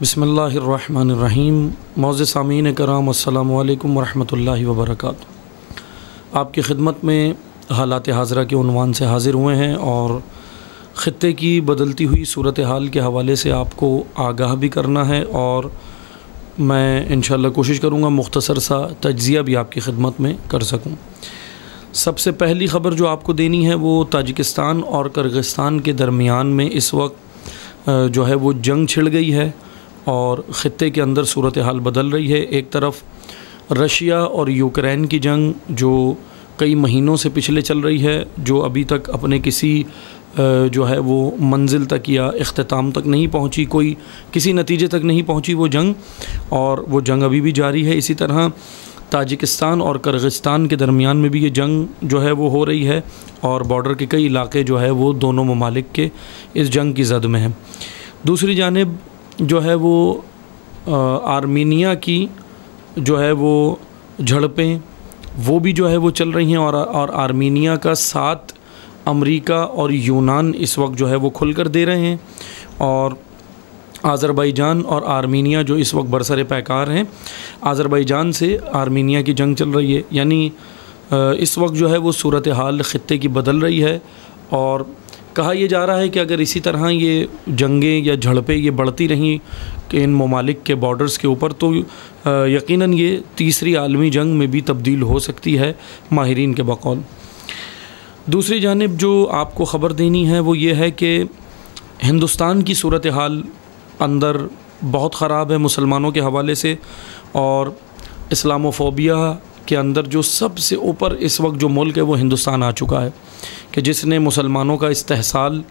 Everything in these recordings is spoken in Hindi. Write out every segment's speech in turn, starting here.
बिस्मिल्लाहिर्रहमानिर्रहीम। मोअज़्ज़िज़ सामीन कराम, अस्सलामु अलैकुम वरहमतुल्लाहि वबरकातुहू। आपकी खिदमत में हालात हाज़िरा के उन्वान से हाज़िर हुए हैं और ख़ित्ते की बदलती हुई सूरत हाल के हवाले से आपको आगाह भी करना है और मैं इंशाअल्लाह कोशिश करूँगा मुख्तसर सा तज्ज़िया भी आपकी खिदमत में कर सकूँ। सबसे पहली ख़बर जो आपको देनी है वो ताजिकिस्तान और किर्गिस्तान के दरमियान में इस वक्त जो है वो जंग छिड़ गई है और ख़ित्ते के अंदर सूरत हाल बदल रही है। एक तरफ रशिया और यूक्रेन की जंग जो कई महीनों से पिछले चल रही है, जो अभी तक अपने किसी जो है वो मंजिल तक या इख्तिताम तक नहीं पहुंची, कोई किसी नतीजे तक नहीं पहुंची वो जंग, और वो जंग अभी भी जारी है। इसी तरह ताजिकिस्तान और किर्गिस्तान के दरमियान में भी ये जंग जो है वो हो रही है और बॉर्डर के कई इलाके जो है वो दोनों ममालिक के इस जंग की ज़द में हैं। दूसरी जानिब जो है वो आर्मीनिया की जो है वो झड़पें वो भी जो है वो चल रही हैं और आर्मीनिया का साथ अमेरिका और यूनान इस वक्त जो है वो खुलकर दे रहे हैं और आज़रबाईजान और आर्मीनिया जो इस वक्त बरसरे पैकार हैं, आज़रबाईजान से आर्मीनिया की जंग चल रही है। यानी इस वक्त जो है वो सूरत हाल ख़ित्ते की बदल रही है और कहा यह जा रहा है कि अगर इसी तरह ये जंगें या झड़पें ये बढ़ती रहीं कि इन ममालिक के बॉर्डर्स के ऊपर, तो यकीनन ये तीसरी आलमी जंग में भी तब्दील हो सकती है माहिरीन के बकौल। दूसरी जानिब जो आपको ख़बर देनी है वो ये है कि हिंदुस्तान की सूरत हाल अंदर बहुत ख़राब है मुसलमानों के हवाले से, और इस्लामोफोबिया के अंदर जो सबसे ऊपर इस वक्त जो मुल्क है वो हिंदुस्तान आ चुका है कि जिसने मुसलमानों का इस्तेहसाल,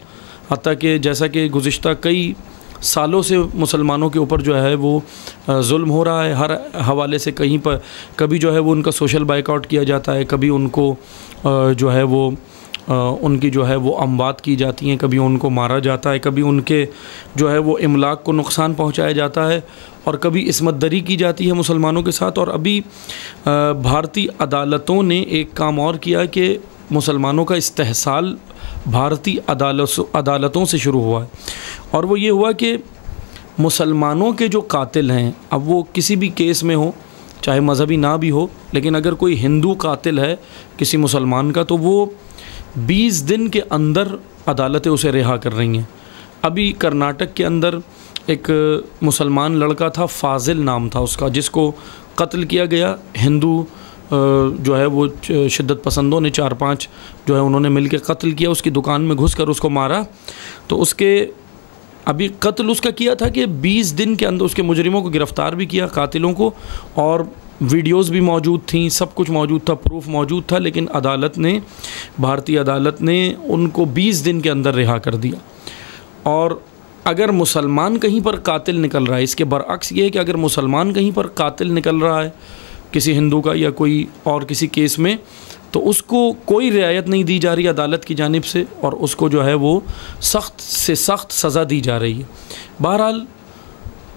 हत्ता कि जैसा कि गुज़िश्ता कई सालों से मुसलमानों के ऊपर जो है वो जुल्म हो रहा है हर हवाले से। कहीं पर कभी जो है वो उनका सोशल बाइकआउट किया जाता है, कभी उनको जो है वो उनकी जो है वो अमवात की जाती हैं, कभी उनको मारा जाता है, कभी उनके जो है वो इमलाक को नुकसान पहुंचाया जाता है और कभी इसमत दरी की जाती है मुसलमानों के साथ। और अभी भारतीय अदालतों ने एक काम और किया कि मुसलमानों का इस्तेहसाल भारतीय अदालतों से शुरू हुआ है और वो ये हुआ कि मुसलमानों के जो कातिल हैं, अब वो किसी भी केस में हो, चाहे मज़हबी ना भी हो, लेकिन अगर कोई हिंदू कातिल है किसी मुसलमान का तो वो 20 दिन के अंदर अदालतें उसे रिहा कर रही हैं। अभी कर्नाटक के अंदर एक मुसलमान लड़का था, फाजिल नाम था उसका, जिसको कत्ल किया गया। हिंदू जो है वो शिद्दत पसंदों ने 4-5 जो है उन्होंने मिल के कत्ल किया, उसकी दुकान में घुसकर उसको मारा। तो उसके अभी कत्ल उसका किया था कि 20 दिन के अंदर उसके मुजरिमों को गिरफ़्तार भी किया, कातिलों को, और वीडियोस भी मौजूद थी, सब कुछ मौजूद था, प्रूफ मौजूद था, लेकिन अदालत ने, भारतीय अदालत ने उनको 20 दिन के अंदर रिहा कर दिया। और अगर मुसलमान कहीं पर कातिल निकल रहा है, इसके बरअक्स ये है कि अगर मुसलमान कहीं पर कातिल निकल रहा है किसी हिंदू का या कोई और किसी केस में, तो उसको कोई रियायत नहीं दी जा रही अदालत की जानिब से और उसको जो है वो सख्त से सख्त सज़ा दी जा रही है। बहरहाल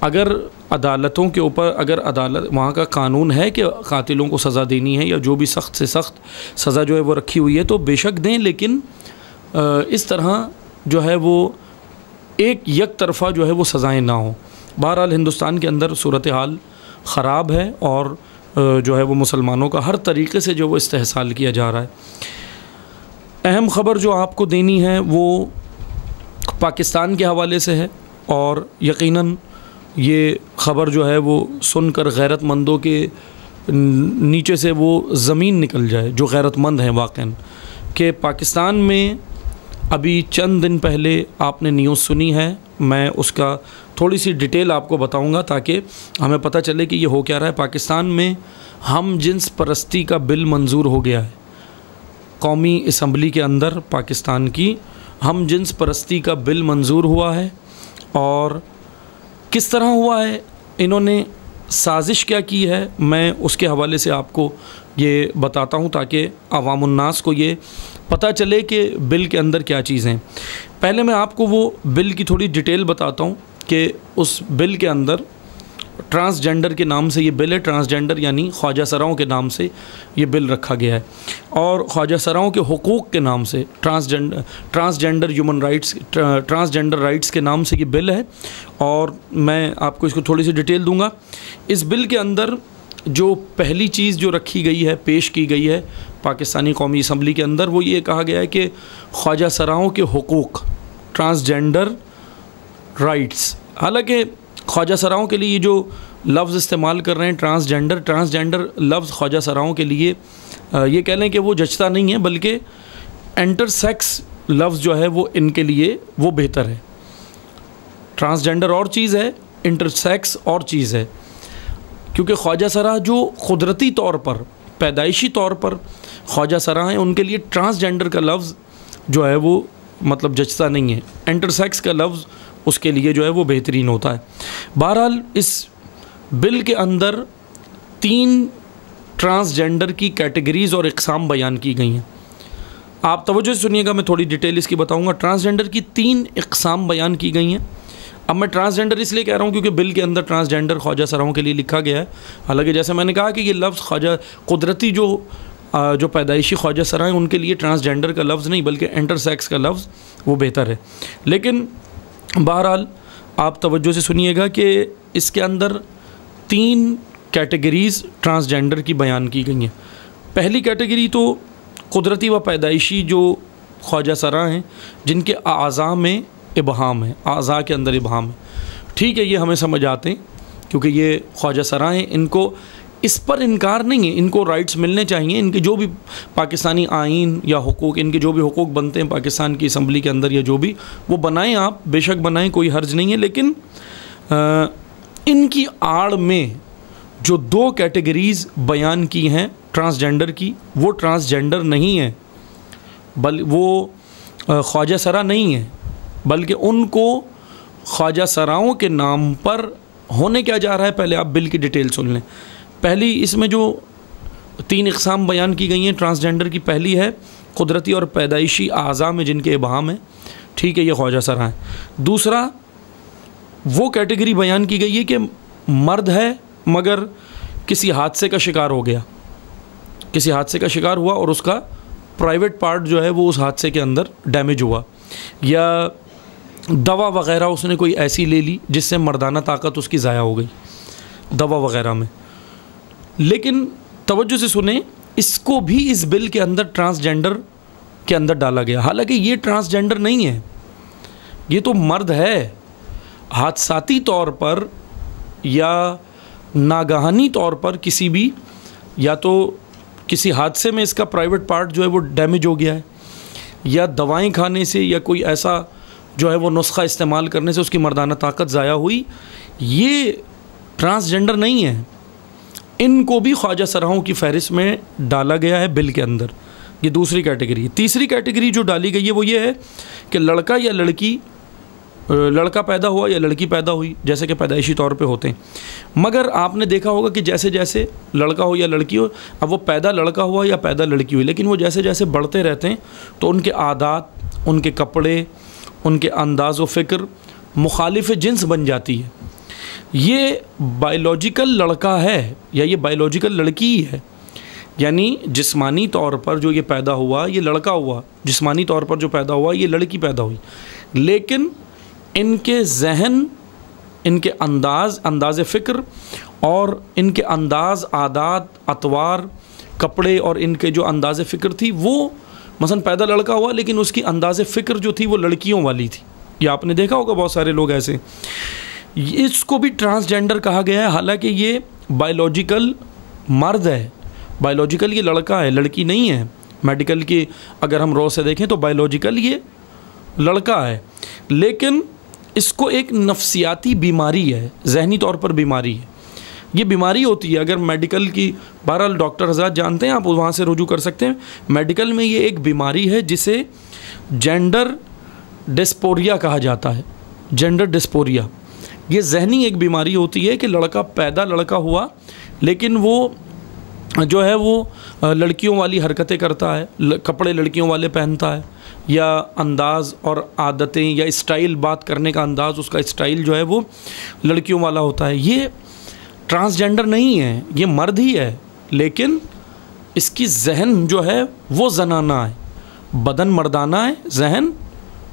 अगर अदालतों के ऊपर, अगर अदालत, वहाँ का कानून है कि कातिलों को सज़ा देनी है या जो भी सख्त से सख्त सज़ा जो है वो रखी हुई है तो बेशक दें, लेकिन इस तरह जो है वो एक तरफ़ा जो है वो सज़ाएँ ना हो। बहरहाल हिंदुस्तान के अंदर सूरत हाल ख़राब है और जो है वो मुसलमानों का हर तरीक़े से जो वो इस्तेहसाल किया जा रहा है। अहम ख़बर जो आपको देनी है वो पाकिस्तान के हवाले से है और यकीनन ये ख़बर जो है वो सुनकर गैरतमंदों के नीचे से वो ज़मीन निकल जाए जो गैरतमंद हैं वाक़ई, कि पाकिस्तान में अभी चंद दिन पहले आपने न्यूज़ सुनी है, मैं उसका थोड़ी सी डिटेल आपको बताऊंगा ताकि हमें पता चले कि ये हो क्या रहा है। पाकिस्तान में हम जिन्स परस्ती का बिल मंजूर हो गया है। कौमी असम्बली के अंदर पाकिस्तान की हम जिन्स परस्ती का बिल मंजूर हुआ है और किस तरह हुआ है, इन्होंने साजिश क्या की है, मैं उसके हवाले से आपको ये बताता हूँ ताकि अवामुन्नास को ये पता चले कि बिल के अंदर क्या चीज़ें। पहले मैं आपको वो बिल की थोड़ी डिटेल बताता हूँ कि उस बिल के अंदर ट्रांसजेंडर के नाम से ये बिल है। ट्रांसजेंडर यानी ख्वाजा सराओं के नाम से ये बिल रखा गया है, और ख्वाजा सराओं के हुकूक़ के नाम से transgender human rights, transgender rights के नाम से ये बिल है। और मैं आपको इसको थोड़ी सी डिटेल दूंगा। इस बिल के अंदर जो पहली चीज़ जो रखी गई है, पेश की गई है पाकिस्तानी कौमी असम्बली के अंदर, वो ये कहा गया है कि ख्वाजा सराओं के हुकूक़, ट्रांसजेंडर राइट्स। हालांकि ख्वाजा सराओं के लिए जो लफ्ज़ इस्तेमाल कर रहे हैं ट्रांसजेंडर लफ्ज़ ख्वाजा सराओं के लिए ये कह लें कि वो जचता नहीं है, बल्कि इंटरसेक्स लफ्ज़ जो है वो इनके लिए वो बेहतर है। ट्रांसजेंडर और चीज़ है, इंटरसेक्स और चीज़ है, क्योंकि ख्वाजा सरा जो क़ुदरती तौर पर, पैदाइशी तौर पर ख्वाजा सरा हैं, उनके लिए ट्रांसजेंडर का लफ्ज़ जो है वो मतलब जचता नहीं है। इंटरसेक्स का लफ्ज़ उसके लिए जो है वो बेहतरीन होता है। बहरहाल इस बिल के अंदर 3 ट्रांसजेंडर की कैटेगरीज़ और इक़साम बयान की गई हैं। आप तवज्जो से सुनिएगा, मैं थोड़ी डिटेल इसकी बताऊंगा। ट्रांसजेंडर की 3 इक़साम बयान की गई हैं। अब मैं ट्रांसजेंडर इसलिए कह रहा हूँ क्योंकि बिल के अंदर ट्रांसजेंडर ख्वाजा सराओं के लिए लिखा गया है। हालांकि जैसे मैंने कहा कि ये लफ्ज़ ख्वाजा कुदरती जो पैदाइशी ख्वाजा सरा हैं उनके लिए ट्रांसजेंडर का लफ्ज़ नहीं बल्कि इंटरसेक्स का लफ्ज़ वो बेहतर है। लेकिन बहरहाल आप तवज्जो से सुनिएगा कि इसके अंदर 3 कैटेगरीज़ ट्रांसजेंडर की बयान की गई हैं। पहली कैटेगरी तो कुदरती व पैदाइशी जो ख्वाजा सरा हैं जिनके आज़ा में इबहाम है, आज़ा के अंदर इबहाम है। ठीक है, ये हमें समझ आते हैं क्योंकि ये ख्वाजा सरा हैं, इनको इस पर इनकार नहीं है, इनको राइट्स मिलने चाहिए। इनके जो भी पाकिस्तानी आइन या हुकूक, इनके जो भी हुकूक बनते हैं पाकिस्तान की असम्बली के अंदर या जो भी, वो बनाएं, आप बेशक बनाएं, कोई हर्ज नहीं है। लेकिन इनकी आड़ में जो 2 कैटेगरीज़ बयान की हैं ट्रांसजेंडर की, वो ट्रांसजेंडर नहीं है, वो ख्वाजा सरा नहीं है, बल्कि उनको ख्वाजा सराओं के नाम पर होने क्या जा रहा है। पहले आप बिल की डिटेल सुन लें। पहली इसमें जो 3 इक़साम बयान की गई हैं ट्रांसजेंडर की, पहली है कुदरती और पैदाइशी आज़ा में जिनके इबहाम है, ठीक है, ये ख्वाजा सरा है। दूसरा वो कैटेगरी बयान की गई है कि मर्द है मगर किसी हादसे का शिकार हो गया, किसी हादसे का शिकार हुआ और उसका प्राइवेट पार्ट जो है वो उस हादसे के अंदर डैमेज हुआ, या दवा वग़ैरह उसने कोई ऐसी ले ली जिससे मर्दाना ताकत उसकी ज़ाया हो गई दवा वग़ैरह में। लेकिन तवज्जो से सुने, इसको भी इस बिल के अंदर ट्रांसजेंडर के अंदर डाला गया। हालांकि ये ट्रांसजेंडर नहीं है, ये तो मर्द है। हादसाती तौर पर या नागहानी तौर पर किसी भी, या तो किसी हादसे में इसका प्राइवेट पार्ट जो है वो डैमेज हो गया है, या दवाएं खाने से या कोई ऐसा जो है वो नुस्खा इस्तेमाल करने से उसकी मर्दाना ताकत ज़ाया हुई, ये ट्रांसजेंडर नहीं है। इनको भी ख्वाजा सराओं की फ़हरिस्त में डाला गया है बिल के अंदर। ये दूसरी कैटेगरी है। तीसरी कैटेगरी जो डाली गई है वो ये है कि लड़का या लड़की, लड़का पैदा हुआ या लड़की पैदा हुई, जैसे कि पैदाइशी तौर पे होते हैं, मगर आपने देखा होगा कि जैसे जैसे लड़का हो या लड़की हो, अब वो पैदा लड़का हुआ या पैदा लड़की हुई, लेकिन वो जैसे जैसे बढ़ते रहते हैं तो उनके आदात, उनके कपड़े, उनके अंदाज़ व फ़िक्र मुखालिफ जिन्स बन जाती है। ये बायोलॉजिकल लड़का है या ये बायोलॉजिकल लड़की ही है, यानी जिस्मानी तौर पर जो ये पैदा हुआ ये लड़का हुआ, जिस्मानी तौर पर जो पैदा हुआ ये लड़की पैदा हुई, लेकिन इनके जहन, इनके अंदाज़ फ़िक्र और इनके अंदाज़, आदात, अतवार, कपड़े और इनके जो अंदाज़ फ़िक्र थी वो, मसलन पैदा लड़का हुआ लेकिन उसकी अंदाज़ फ़िक्र जो थी वो लड़कियों वाली थी। ये आपने देखा होगा बहुत सारे लोग ऐसे। इसको भी ट्रांसजेंडर कहा गया है। हालांकि ये बायोलॉजिकल मर्द है, बायोलॉजिकल ये लड़का है, लड़की नहीं है। मेडिकल की अगर हम रॉ से देखें तो बायोलॉजिकल ये लड़का है, लेकिन इसको एक नफ्सियाती बीमारी है, जहनी तौर पर बीमारी है। ये बीमारी होती है, अगर मेडिकल की, बहरहाल डॉक्टर हज़रात जानते हैं, आप वहाँ से रुजू कर सकते हैं। मेडिकल में ये एक बीमारी है जिसे जेंडर डिस्पोरिया कहा जाता है। जेंडर डिस्पोरिया ये जहनी एक बीमारी होती है कि लड़का पैदा लड़का हुआ लेकिन वो जो है वो लड़कियों वाली हरकतें करता है, कपड़े लड़कियों वाले पहनता है, या अंदाज़ और आदतें या स्टाइल, बात करने का अंदाज़, उसका स्टाइल जो है वो लड़कियों वाला होता है। ये ट्रांसजेंडर नहीं है, ये मर्द ही है, लेकिन इसकी जहन जो है वो जनाना है, बदन मर्दाना है, जहन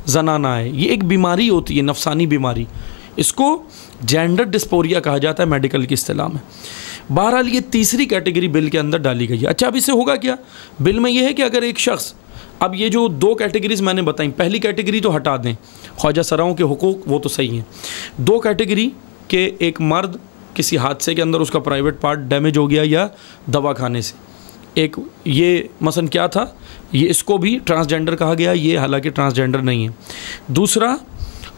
जनाना है। ये एक बीमारी होती है, नफसानी बीमारी, इसको जेंडर डिस्पोरिया कहा जाता है मेडिकल की इस्तिलाह में। बहरहाल ये तीसरी कैटेगरी बिल के अंदर डाली गई है। अच्छा, अब इससे होगा क्या? बिल में ये है कि अगर एक शख्स, अब ये जो दो कैटेगरीज मैंने बताई, पहली कैटेगरी तो हटा दें, ख्वाजा सराओं के हुकूक वो तो सही हैं। दो कैटेगरी के, एक मर्द किसी हादसे के अंदर उसका प्राइवेट पार्ट डैमेज हो गया या दवा खाने से, एक ये मसलन क्या था, ये इसको भी ट्रांसजेंडर कहा गया, ये हालांकि ट्रांसजेंडर नहीं है। दूसरा,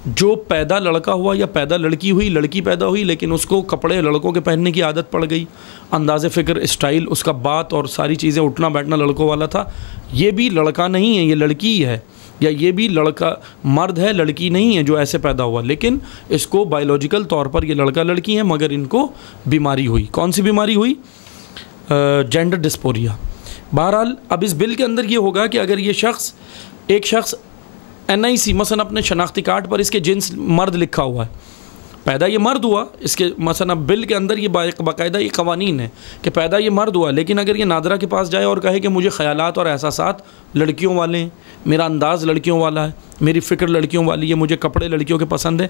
जो पैदा लड़का हुआ या पैदा लड़की हुई, लड़की पैदा हुई लेकिन उसको कपड़े लड़कों के पहनने की आदत पड़ गई, अंदाज़ फ़िक्र, स्टाइल, उसका बात और सारी चीज़ें, उठना बैठना लड़कों वाला था, ये भी लड़का नहीं है, ये लड़की है, या ये भी लड़का मर्द है, लड़की नहीं है जो ऐसे पैदा हुआ, लेकिन इसको बायोलॉजिकल तौर पर ये लड़का लड़की है, मगर इनको बीमारी हुई। कौन सी बीमारी हुई? जेंडर डिस्पोरिया। बहरहाल अब इस बिल के अंदर ये होगा कि अगर ये शख्स, एक शख्स NIC मसलन अपने शनाख्ती कार्ड पर इसके जिन्स मर्द लिखा हुआ है, पैदा ये मर्द हुआ, इसके मसलन अब बिल के अंदर ये बाकायदा ये कवानीन है कि पैदा ये मर्द हुआ, लेकिन अगर ये नादरा के पास जाए और कहे कि मुझे ख़यालात और एहसासात लड़कियों वाले हैं, मेरा अंदाज़ लड़कियों वाला है, मेरी फ़िक्र लड़कियों वाली है, मुझे कपड़े लड़कियों के पसंद है,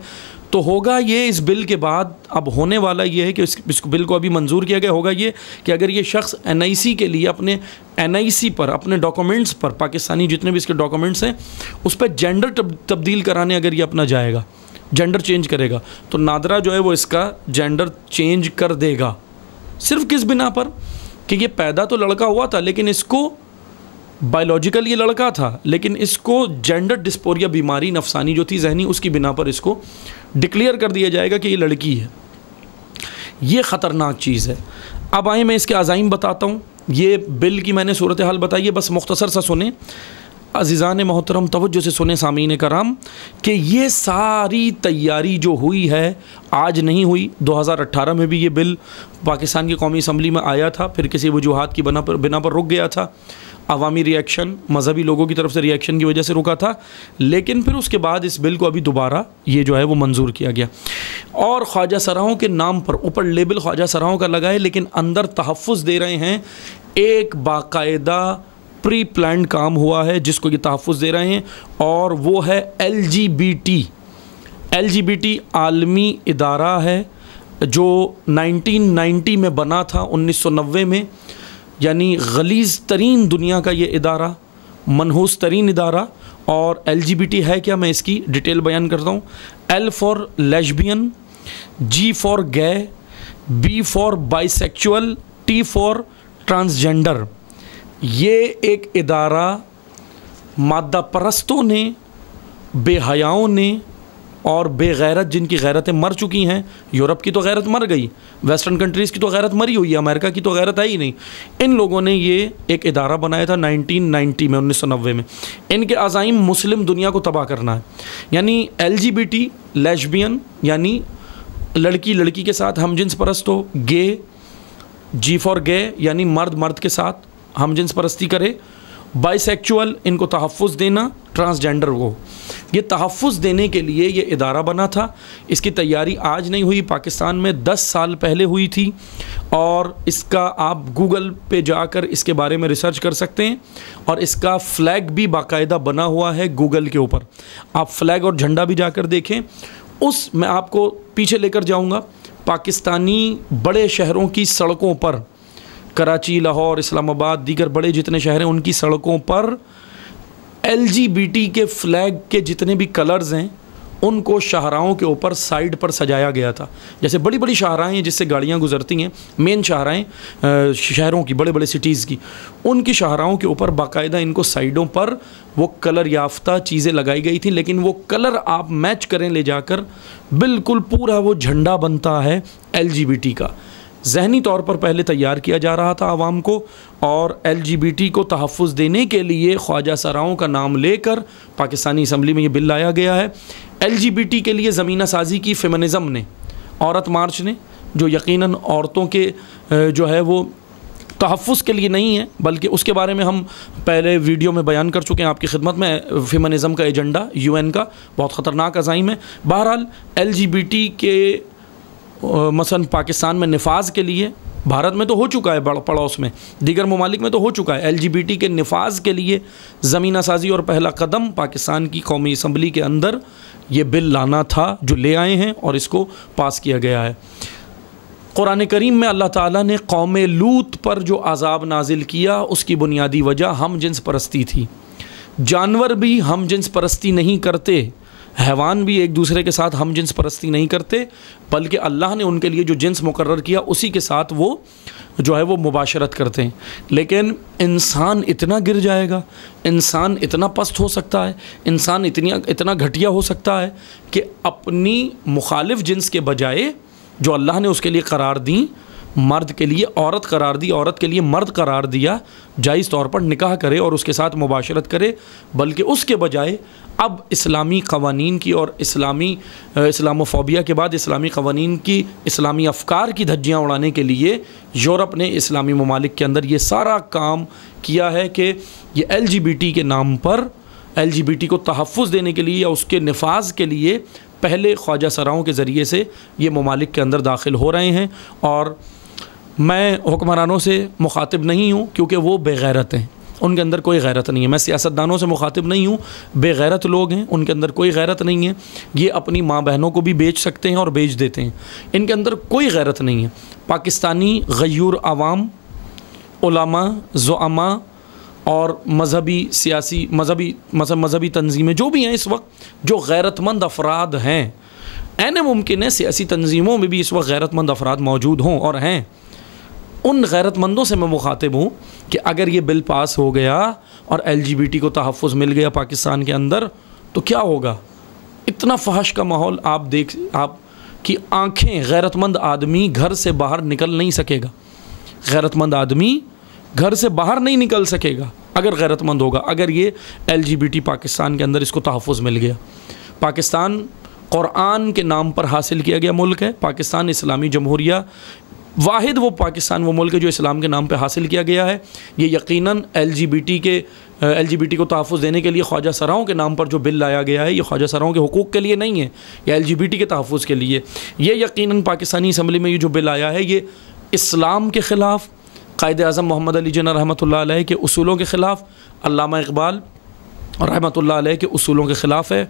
तो होगा ये इस बिल के बाद अब होने वाला ये है कि इस बिल को अभी मंजूर किया गया, होगा ये कि अगर ये शख्स NIC के लिए अपने NIC पर, अपने डॉक्यूमेंट्स पर, पाकिस्तानी जितने भी इसके डॉक्यूमेंट्स हैं उस पर जेंडर तब्दील कराने अगर ये अपना जाएगा, जेंडर चेंज करेगा, तो नादरा जो है वो इसका जेंडर चेंज कर देगा। सिर्फ किस बिना पर कि ये पैदा तो लड़का हुआ था, लेकिन इसको बायोलॉजिकल ये लड़का था, लेकिन इसको जेंडर डिस्पोरिया बीमारी नफसानी जो थी जहनी, उसकी बिना पर इसको डिक्लेयर कर दिया जाएगा कि ये लड़की है। ये ख़तरनाक चीज़ है। अब आए मैं इसके अज़ाइम बताता हूँ। ये बिल की मैंने सूरत हाल बताई है, बस मुख्तसर सा सुने अज़ीज़ान मोहतरम, तवज्जो से सुने सामीन कराम, कि ये सारी तैयारी जो हुई है आज नहीं हुई। 2018 में भी ये बिल पाकिस्तान की कौमी असम्बली में आया था, फिर किसी वजूहात की बिना पर रुक गया था, अवामी रिएक्शन, मजहबी लोगों की तरफ से रिएक्शन की वजह से रुका था, लेकिन फिर उसके बाद इस बिल को अभी दोबारा ये जो है वो मंजूर किया गया। और ख्वाजा सराओं के नाम पर ऊपर लेबल ख्वाजा सराओं का लगाए, लेकिन अंदर तहफ़्फ़ुज़ दे रहे हैं, एक बाकायदा प्री प्लान काम हुआ है जिसको ये तहफ़्फ़ुज़ दे रहे हैं, और वो है LGBT आलमी इदारा है जो 1990 में बना था, 1990 में, यानी गलीज़ तरीन दुनिया का ये इदारा, मनहूस तरीन इदारा। और LGBT है क्या, मैं इसकी डिटेल बयान करता हूँ। L for lesbian, G for gay, B for bisexual, T for transgender. ये एक इदारा मादा परस्तों ने, बेहयाओं ने और बेगैरत, जिनकी गैरतें मर चुकी हैं, यूरोप की तो गैरत मर गई, वेस्टर्न कंट्रीज़ की तो गैरत मरी हुई है, अमेरिका की तो गैरत है ही नहीं, इन लोगों ने ये एक इदारा बनाया था 1990 में, 1990 में। इनके अज़ाइम मुस्लिम दुनिया को तबाह करना है, यानी LGBT लेस्बियन यानी लड़की लड़की के साथ हमजिन्स परस्त हो, गे, G फॉर गे यानी मर्द मर्द के साथ हमजिन्स परस्ती करे, बाइसेक्चुअल इनको तहफ़्फ़ुज़ देना, ट्रांसजेंडर को। ये तहफ़्फ़ुज़ देने के लिए ये इदारा बना था। इसकी तैयारी आज नहीं हुई, पाकिस्तान में 10 साल पहले हुई थी, और इसका आप गूगल पे जाकर इसके बारे में रिसर्च कर सकते हैं, और इसका फ़्लैग भी बाकायदा बना हुआ है गूगल के ऊपर, आप फ़्लैग और झंडा भी जाकर देखें। उस मैं आपको पीछे लेकर जाऊँगा, पाकिस्तानी बड़े शहरों की सड़कों पर, कराची, लाहौर, इस्लामाबाद, दीगर बड़े जितने शहर हैं उनकी सड़कों पर LGBT के फ्लैग के जितने भी कलर्स हैं उनको शाहराहों के ऊपर साइड पर सजाया गया था। जैसे बड़ी बड़ी शाहराहें हैं जिससे गाड़ियाँ गुजरती हैं, मेन शाहराहें शहरों की, बड़े बड़े सिटीज़ की, उनकी शाहराहों के ऊपर बाकायदा इनको साइडों पर वो कलर याफ्ता चीज़ें लगाई गई थी, लेकिन वो कलर आप मैच करें ले जाकर, बिल्कुल पूरा वो झंडा बनता है LGBT का। ज़हनी तौर पर पहले तैयार किया जा रहा था आवाम को, और LGBT को तहफ़्फ़ुज़ देने के लिए ख्वाजा सराओं का नाम लेकर पाकिस्तानी असम्बली में ये बिल लाया गया है। LGBT के लिए ज़मीना साजी की फेमिनिज़म ने, औरत मार्च ने, जो यकीनन औरतों के जो है वो तहफ़्फ़ुज़ के लिए नहीं है, बल्कि उसके बारे में हम पहले वीडियो में बयान कर चुके हैं आपकी खिदमत में। फेमिनिज़म का एजेंडा UN का बहुत ख़तरनाक अज़ाइम है। बहरहाल LGBT के मसलन पाकिस्तान में निफाज के लिए, भारत में तो हो चुका है, पड़ोस में दीगर ममालिक में तो हो चुका है, LGBT के निफाज के लिए ज़मीना साजी और पहला कदम पाकिस्तान की कौमी असम्बली के अंदर ये बिल लाना था, जो ले आए हैं और इसको पास किया गया है। कुरान करीम में अल्लाह ताला ने कौम लूत पर जो अज़ाब नाजिल किया उसकी बुनियादी वजह हम जिन्स परस्ती थी। जानवर भी हम जिन्स परस्ती नहीं करते, हैवान भी एक दूसरे के साथ हम जिन्स परस्ती नहीं करते, बल्कि अल्लाह ने उनके लिए जो जिन्स मुकर्रर किया उसी के साथ वो जो है वो मुबाशरत करते हैं। लेकिन इंसान इतना गिर जाएगा, इंसान इतना पस्त हो सकता है, इंसान इतना घटिया हो सकता है कि अपनी मुखालिफ जिन्स के बजाय जो अल्लाह ने उसके लिए करार दी, मर्द के लिए औरत करार दी, औरत के लिए मर्द करार दिया, जायज़ तौर पर निकाह करे और उसके साथ मुबाशरत करे, बल्कि उसके बजाय अब इस्लामी क़वानीन की और इस्लामोफोबिया के बाद इस्लामी क़वानीन की, इस्लामी अफ़कार की धज्जियाँ उड़ाने के लिए यूरोप ने इस्लामी ममालिक के अंदर ये सारा काम किया है कि ये LGBT के नाम पर, LGBT को तहफ़्फ़ुज़ देने के लिए या उसके नफाज के लिए पहले ख्वाजा सराओं के ज़रिए से ये ममालिक के अंदर दाखिल हो रहे हैं। और मैं हुक्मरानों से मुखातिब नहीं हूँ क्योंकि वो बेगैरत हैं, उनके अंदर कोई गैरत नहीं है। मैं सियासतदानों से मुखातिब नहीं हूँ, बेगैरत लोग हैं, उनके अंदर कोई गैरत नहीं है। ये अपनी माँ बहनों को भी बेच सकते हैं और बेच देते हैं, इनके अंदर कोई गैरत नहीं है। पाकिस्तानी गयूर आवाम, उलमा, ज़ुअमा और मजहबी, सियासी, मजहबी तंजीमें जो भी हैं इस वक्त, जो गैरतमंद अफराद हैं, ऐन मुमकिन है सियासी तंजीमों में भी इस वक्त गैरतमंद अफराद मौजूद हों और हैं, उन गैरतमंदों से मैं मुखातिब हूँ कि अगर ये बिल पास हो गया और LGBT को तहफ़्फ़ुज़ मिल गया पाकिस्तान के अंदर तो क्या होगा। इतना फहश का माहौल आप की आँखें, गैरतमंद आदमी घर से बाहर निकल नहीं सकेगा, गैरतमंद आदमी घर से बाहर नहीं निकल सकेगा अगर गैरतमंद होगा। अगर ये LGBT पाकिस्तान के अंदर इसको तहफ़्फ़ुज़ मिल गया। पाकिस्तान कुरान के नाम पर हासिल किया गया मुल्क है, पाकिस्तान इस्लामी जमहूरिया वाहिद वो पाकिस्तान वो मुल्क है जो इस्लाम के नाम पे हासिल किया गया है। ये यकीनन LGBT को तहफ़्फ़ुज़ देने के लिए ख्वाजा सराओं के नाम पर जो बिल लाया गया है, ये ख्वाजा सराओं के हुकूक़ के लिए नहीं है, ये LGBT के तहफ़्फ़ुज़ के लिए। ये यकीनन पाकिस्तानी असम्बली में ये जो बिल आया है ये इस्लाम के ख़िलाफ़, क़ायद आज़म मोहम्मद अली जिन्ना रहमतुल्लाह अलैह के उसूलों के ख़िलाफ़, अल्लामा इक़बाल रहमतुल्लाह अलैह के उसूलों के ख़िलाफ़ है।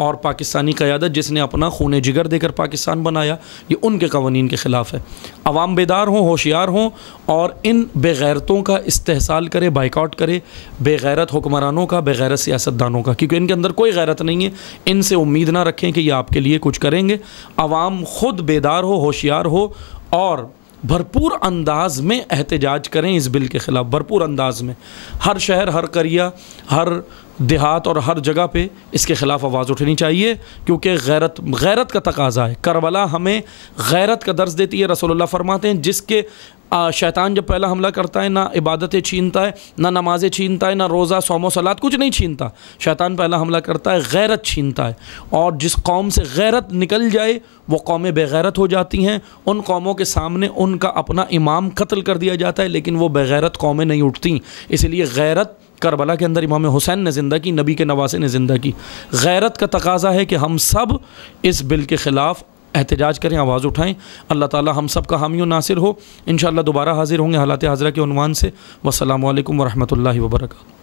और पाकिस्तानी क़यादत जिसने अपना खून जिगर देकर पाकिस्तान बनाया, ये उनके क़वानीन के ख़िलाफ़ है। अवाम बेदार हों, होशियार हों और इन बेगैरतों का इस्तेहसाल करे, बाइकआउट करे, बेगैरत हुक्मरानों का, बेगैरत सियासतदानों का, क्योंकि इनके अंदर कोई गैरत नहीं है। इनसे उम्मीद ना रखें कि ये आपके लिए कुछ करेंगे। अवाम ख़ुद बेदार हो, होशियार हो और भरपूर अंदाज में एहतजाज करें इस बिल के ख़िलाफ़, भरपूर अंदाज में। हर शहर, हर करिया, हर देहात और हर जगह पे इसके ख़िलाफ़ आवाज़ उठनी चाहिए, क्योंकि गैरत का तकाज़ा है। करबला हमें गैरत का दर्स देती है। रसूलुल्लाह फरमाते हैं जिसके शैतान जब पहला हमला करता है ना इबादतें छीनता है, ना नमाज़ें छीनता है, ना रोज़ा, सौम व सलात, कुछ नहीं छीनता। शैतान पहला हमला करता है गैरत छीनता है। और जिस कौम से गैरत निकल जाए वो कौमें बेगैरत हो जाती हैं। उन कौमों के सामने उनका अपना इमाम कत्ल कर दिया जाता है, लेकिन वो बेगैरत कौमें नहीं उठती। इसलिए गैरत करबला के अंदर इमाम हुसैन ने ज़िंदा की, नबी के नवासे ने ज़िंदा की। गैरत का तकाज़ा है कि हम सब इस बिल के ख़िलाफ़ एहतजाज करें, आवाज़ उठाएं। अल्लाह ताला हम सब का हामी व नासिर हो। इंशाअल्लाह दोबारा हाज़िर होंगे हालात हाज़िरा के उन्वान से। वस्सलामु अलैकुम व रहमतुल्लाहि व बरकातुहू।